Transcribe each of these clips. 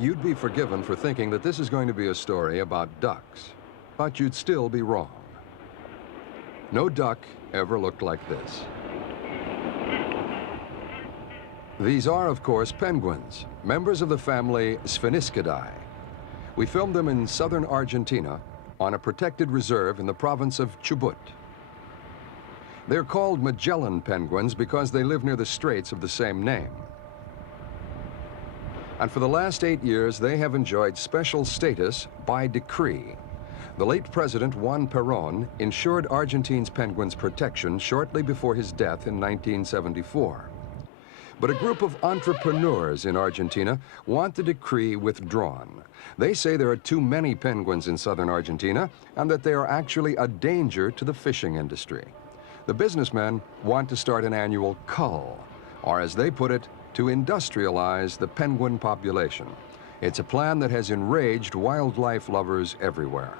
You'd be forgiven for thinking that this is going to be a story about ducks, but you'd still be wrong. No duck ever looked like this. These are, of course, penguins, members of the family Spheniscidae. We filmed them in southern Argentina on a protected reserve in the province of Chubut. They're called Magellan penguins because they live near the straits of the same name. And for the last 8 years, they have enjoyed special status by decree. The late President Juan Perón ensured Argentinian's penguins protection shortly before his death in 1974. But a group of entrepreneurs in Argentina want the decree withdrawn. They say there are too many penguins in southern Argentina and that they are actually a danger to the fishing industry. The businessmen want to start an annual cull, or as they put it, to industrialize the penguin population. It's a plan that has enraged wildlife lovers everywhere.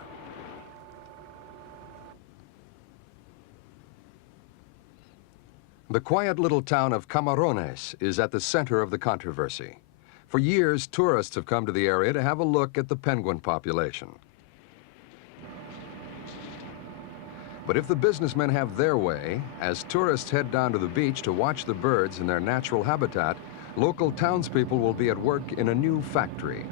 The quiet little town of Camarones is at the center of the controversy. For years, tourists have come to the area to have a look at the penguin population. But if the businessmen have their way, as tourists head down to the beach to watch the birds in their natural habitat, local townspeople will be at work in a new factory.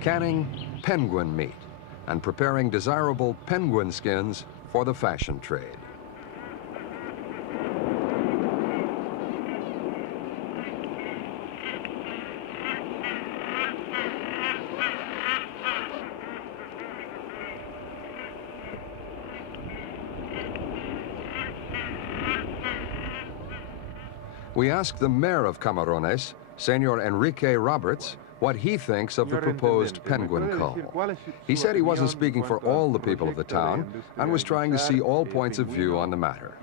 Canning penguin meat and preparing desirable penguin skins for the fashion trade. We asked the mayor of Camarones, Senor Enrique Roberts, what he thinks of the proposed penguin cull. He said he wasn't speaking for all the people of the town and was trying to see all points of view on the matter.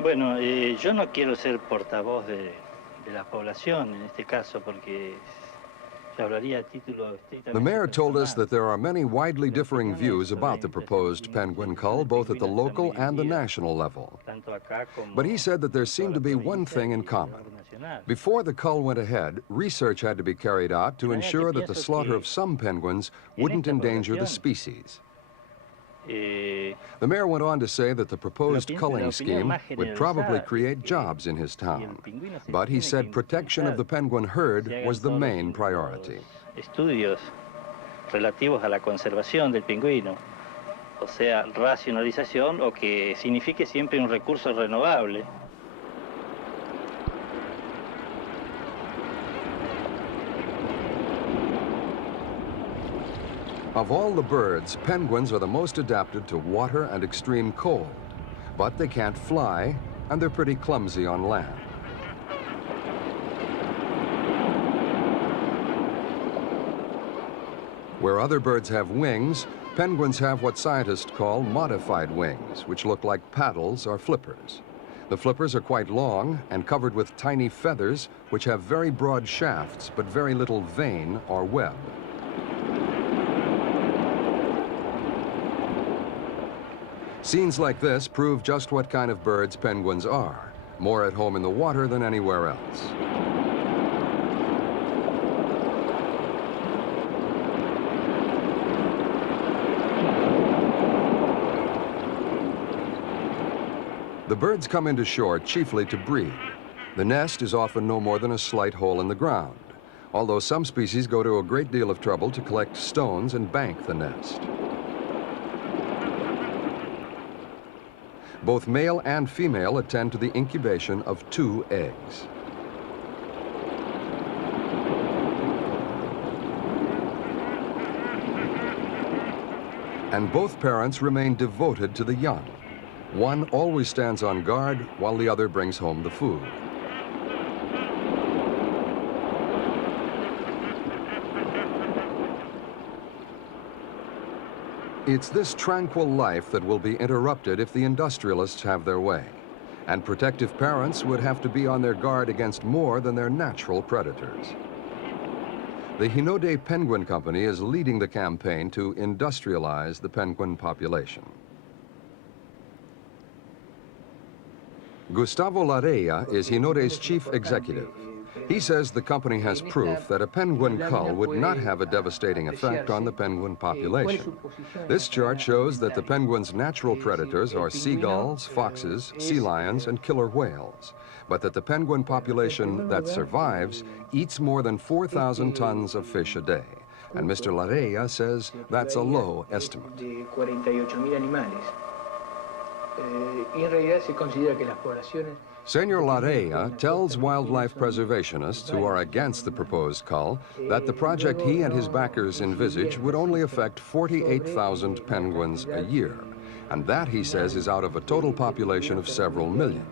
Bueno, yo no quiero ser portavoz de la población en este caso porque se hablaría a título estrictamente. The mayor told us that there are many widely differing views about the proposed penguin cull, both at the local and the national level. But he said that there seemed to be one thing in common. Before the cull went ahead, research had to be carried out to ensure that the slaughter of some penguins wouldn't endanger the species. The mayor went on to say that the proposed culling scheme would probably create jobs in his town. But he said protection of the penguin herd was the main priority. Estudios relativos a la conservación del pingüino, o sea, racionalización o que signifique siempre un recurso renovable. Of all the birds, penguins are the most adapted to water and extreme cold. But they can't fly, and they're pretty clumsy on land. Where other birds have wings, penguins have what scientists call modified wings, which look like paddles or flippers. The flippers are quite long and covered with tiny feathers, which have very broad shafts, but very little vein or web. Scenes like this prove just what kind of birds penguins are, more at home in the water than anywhere else. The birds come into shore chiefly to breed. The nest is often no more than a slight hole in the ground, although some species go to a great deal of trouble to collect stones and bank the nest. Both male and female attend to the incubation of 2 eggs. And both parents remain devoted to the young. One always stands on guard while the other brings home the food. It's this tranquil life that will be interrupted if the industrialists have their way. And protective parents would have to be on their guard against more than their natural predators. The Hinode Penguin Company is leading the campaign to industrialize the penguin population. Gustavo Larrea is Hinode's chief executive. He says the company has proof that a penguin cull would not have a devastating effect on the penguin population. This chart shows that the penguin's natural predators are seagulls, foxes, sea lions, and killer whales, but that the penguin population that survives eats more than 4,000 tons of fish a day. And Mr. Larrea says that's a low estimate. Senor Larrea tells wildlife preservationists who are against the proposed cull that the project he and his backers envisage would only affect 48,000 penguins a year. And that, he says, is out of a total population of several million.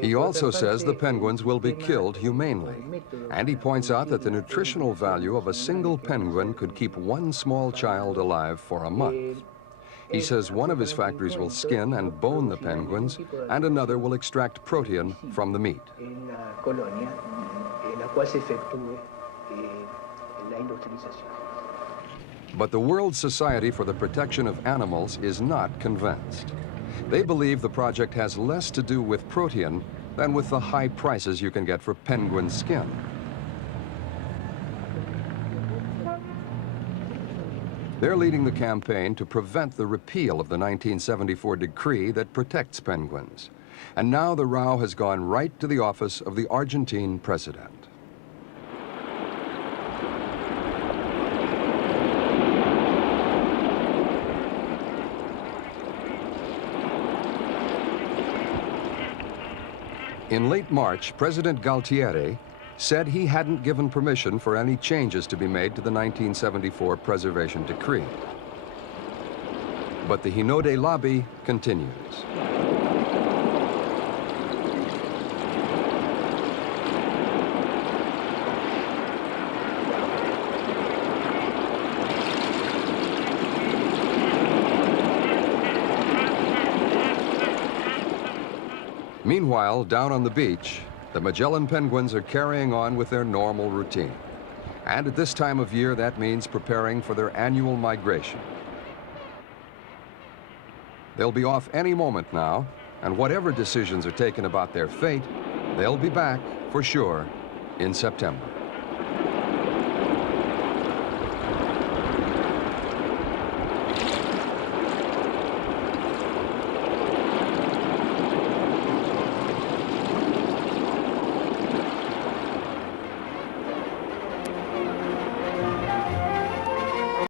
He also says the penguins will be killed humanely. And he points out that the nutritional value of a single penguin could keep one small child alive for a month. He says one of his factories will skin and bone the penguins, and another will extract protein from the meat. But the World Society for the Protection of Animals is not convinced. They believe the project has less to do with protein than with the high prices you can get for penguin skin. They're leading the campaign to prevent the repeal of the 1974 decree that protects penguins. And now the row has gone right to the office of the Argentine president. In late March, President Galtieri said he hadn't given permission for any changes to be made to the 1974 preservation decree. But the Hinode lobby continues. Meanwhile, down on the beach, the Magellan penguins are carrying on with their normal routine. And at this time of year, that means preparing for their annual migration. They'll be off any moment now, and whatever decisions are taken about their fate, they'll be back, for sure, in September.